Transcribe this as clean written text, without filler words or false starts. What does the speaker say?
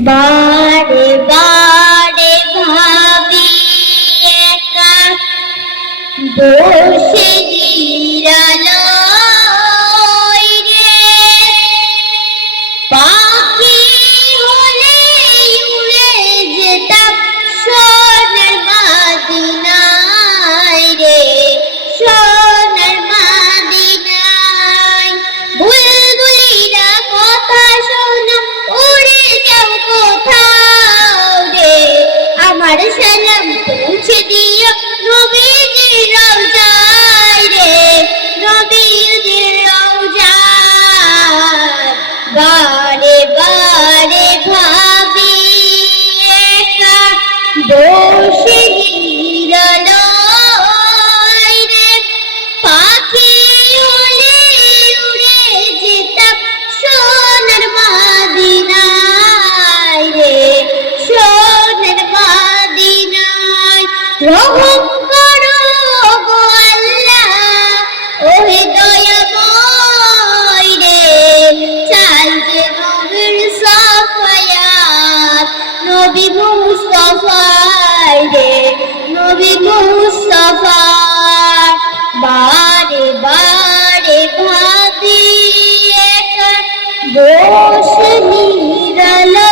বারে বারে ভাবি একা বসে নিরালয় রে, পাখি হলে উড়ে যেতাম সোনার মদিনায় রে, সোনার মদিনায়। বুলবুলিরা কথা শোনো, উড়ে যাও কোথাও রে, আমার সালাম পৌঁছে দিও নবীজির রওজায় রে, নবীজির রওজায়। বারে বারে ভাবি একা বসে নিরালয় রে, পাখি হলে উড়ে যেতাম সোনার মদিনায় রে, সোনার মদিনায়। রহম করো গো আল্লাহ, ওহে দয়াময় রে, চাই যে নবীর সাফায়াত, নবী মুস্তাফায় রে, নবী মুস্তাফায়। বারে বারে ভাবি একা বসে নিরালা